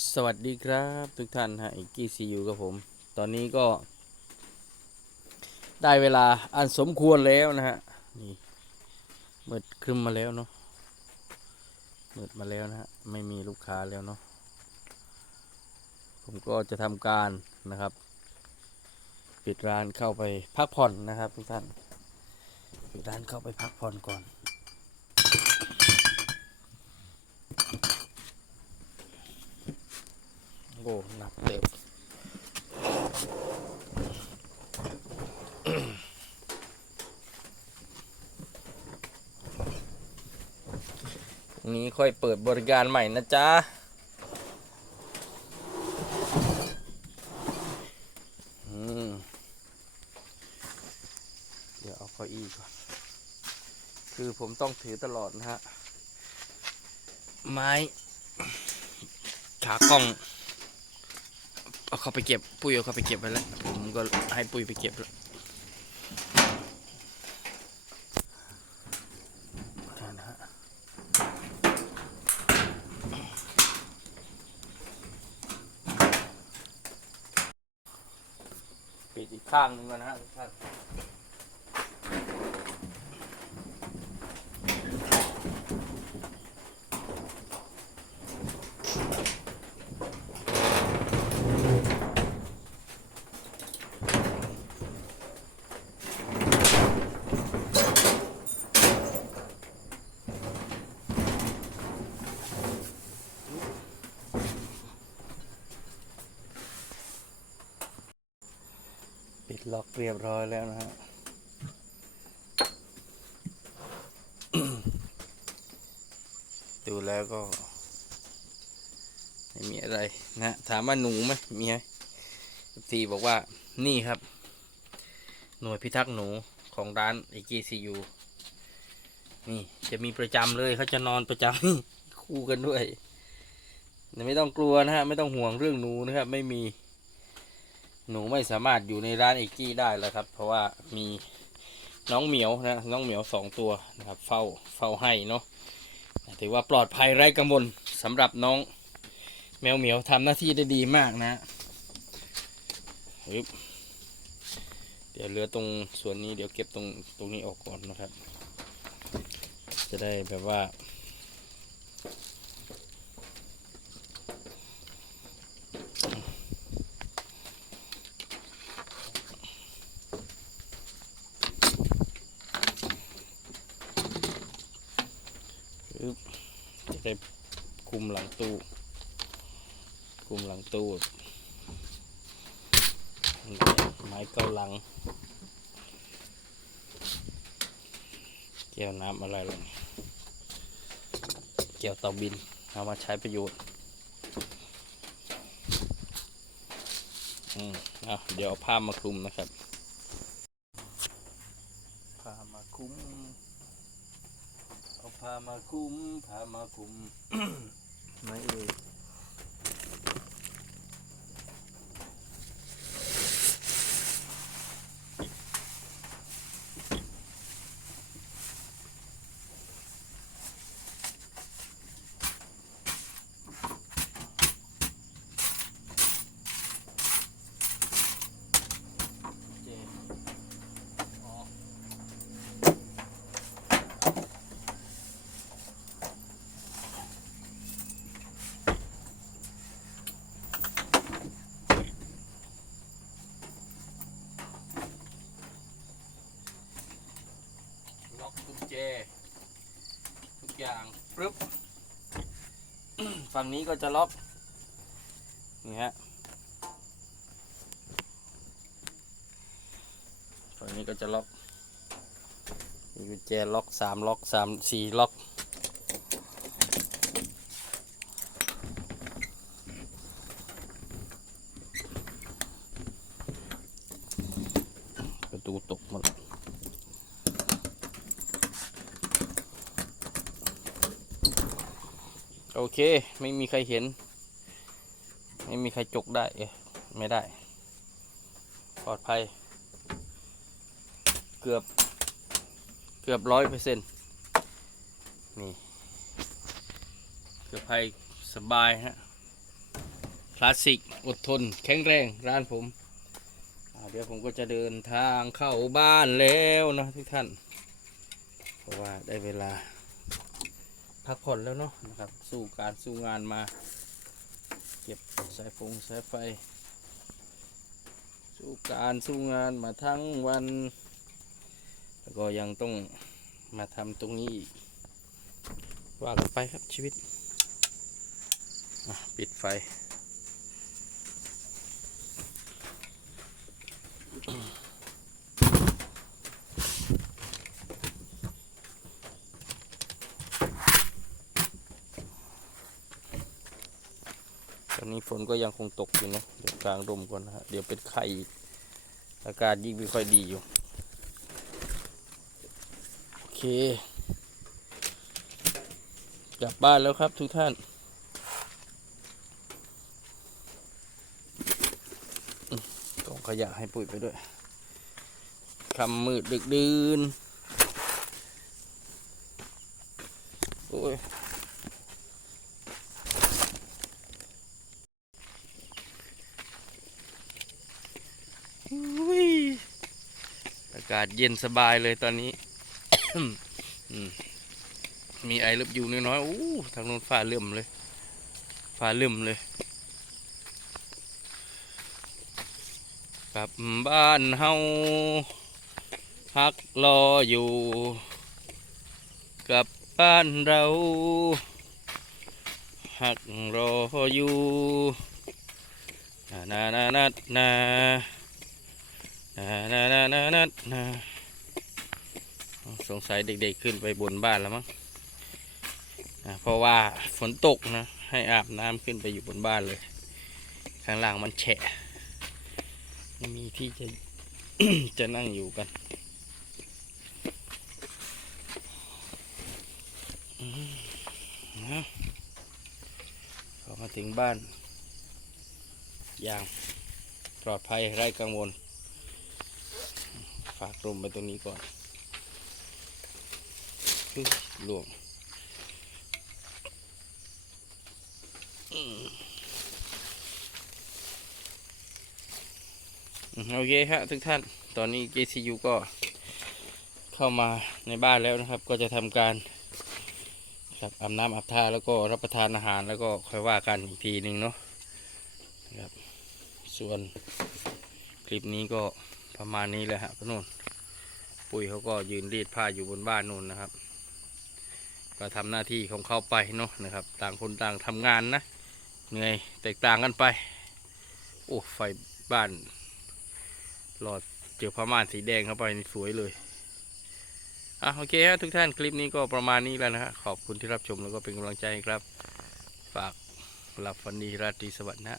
สวัสดีครับทุกท่านฮะอีกกี้ซียูกับผม ตอนนี้ก็ ได้เวลาอันสมควรแล้วนะฮะนี่มืดครึมมาแล้วเนาะมืดมาแล้วนะฮะไม่มีลูกค้าแล้วเนาะผมก็จะทำการนะครับ ปิดร้านเข้าไปพักผ่อนนะครับทุกท่านปิดร้านเข้าไปพักผ่อนก่อน โอ้นักเร็วพรุ่งนี้ค่อยเปิดบริการใหม่นะจ๊ะ เดี๋ยวเอาเก้าอี้ก่อน คือผมต้องถือตลอดนะฮะ ไม้ ขากล้อง เอาเข้าไปเก็บปุ้ยเอาเข้าไปเก็บไปแล้วผมก็ให้ปุ้ยไปเก็บแล้วปิดอีกข้างหนึ่งก่อนนะฮะ ปิดล็อกเรียบร้อยแล้วนะฮะดูแล้วก็ไม่มีอะไรนะถามว่าหนูไหมมีไหมทีบอกว่านี่ครับ หน่วยพิทักษ์หนูของร้าน AGCU นี่จะมีประจำเลยเขาจะนอนประจำคู่กันด้วย ไม่ต้องกลัวนะฮะ ไม่ต้องห่วงเรื่องหนูนะครับ ไม่มี หนูไม่สามารถอยู่ในร้านเอกกี้ได้แล้วครับ เพราะว่ามีน้องเหมียวนะน้องเหมียวสองตัวนะครับ เฝ้าเฝ้าให้เนาะถือว่าปลอดภัยไร้กังวลสำหรับน้องแมวเหมียวทำหน้าที่ได้ดีมากนะเดี๋ยวเหลือตรงส่วนนี้เดี๋ยวเก็บตรงตรงนี้ออกก่อนนะครับ จะได้แบบว่า จะได้คุมหลังตู้ คุมหลังตู้ ไม้เกาหลัง แก้วน้ำอะไรล่ะนี่แก้วเตาบิน เอามาใช้ประโยชน์ อืมอะเดี๋ยวเอาผ้ามาคลุมนะครับผ้ามาคลุม พามาคุมพามาคุมไม่เอ่ยเจอ๋อ ล็อกกุญ แจ ทุกอย่างปึ๊บ ฝั่งนี้ก็จะล็อก นี่ฮะ ฝั่งนี้ก็จะล็อกมีกุญแจล็อกสามล็อกสามสี่ล็อก ประตูตกหมด โอเค ไม่มีใครเห็น ไม่มีใครจกได้เอ๊ะไม่ได้ ปลอดภัย เกือบ เกือบร้อยเปอร์เซ็นต์นี่ เกือบภัยสบายฮะ คลาสสิก อดทน แข็งแรง ร้านผม เดี๋ยวผมก็จะเดินทางเข้าบ้านแล้วนะทุกท่าน เพราะว่าได้เวลา พักผ่อนแล้วเนาะนะครับ สู้การสู้งานมา เก็บสายฟงสายไฟ สู้การสู้งานมาทั้งวัน แล้วก็ยังต้องมาทำตรงนี้อีกว่ากันไปครับชีวิตปิดไฟ อนนี้ฝนก็ยังคงตกอยู่นะเดี๋ยวกลางร่มก่อนนะฮะเดี๋ยวเป็นไข่อากาศยิ่งไม่ค่อยดีอยู่ โอเคกลับบ้านแล้วครับทุกท่านกล่องขยะให้ปุ๋ยไปด้วยคำมืดดึกดื่นโอ้ย อุ้ยอากาศเย็นสบายเลยตอนนี้ มีไอรับอยู่น้อยๆอู้ทางโน้นฟ้าเลื่อมเลยฟ้าเลื่อมเลยกลับบ้านเฮาฮักรออยู่กลับบ้านเราฮักรออยู่ นานานานานา นานานานานานาสงสัยเด็กๆขึ้นไปบนบ้านแล้วมั้งนะเพราะว่าฝนตกนะ ให้อาบน้ำขึ้นไปอยู่บนบ้านเลย ข้างล่างมันแฉะไม่มีที่จะจะนั่งอยู่กันมนะพอมาถึงบ้านอย่างปลอดภัยไร้กังวลากลมไปตรงนี้ก่อนหลวงโอเคฮะทุกท่าน ตอนนี้ JCU ก็เข้ามาในบ้านแล้วนะครับ ก็จะทำการครับอาบน้ำอาบท่าแล้วก็รับประทานอาหารแล้วก็ค่อยว่ากันอีกทีหนึ่งเนาะนะครับ ส่วนคลิปนี้ก็ ประมาณนี้แหละฮะพนุ่นปุ๋ยเขาก็ยืนรีดผ้าอยู่บนบ้านนู่นนะครับ ก็ทำหน้าที่ของเขาไปเนาะนะครับ ต่างคนต่างทำงานนะเหนื่อยแตกต่างกันไปโอ้ไฟบ้าน หลอดเจอผ้าม่านสีแดงเข้าไปนี่สวยเลยอะโอเคฮะทุกท่านคลิปนี้ก็ประมาณนี้แล้วนะฮะขอบคุณที่รับชมแล้วก็เป็นกำลังใจครับ ฝากหลับฝันดีราตรีสวัสดิ์นะ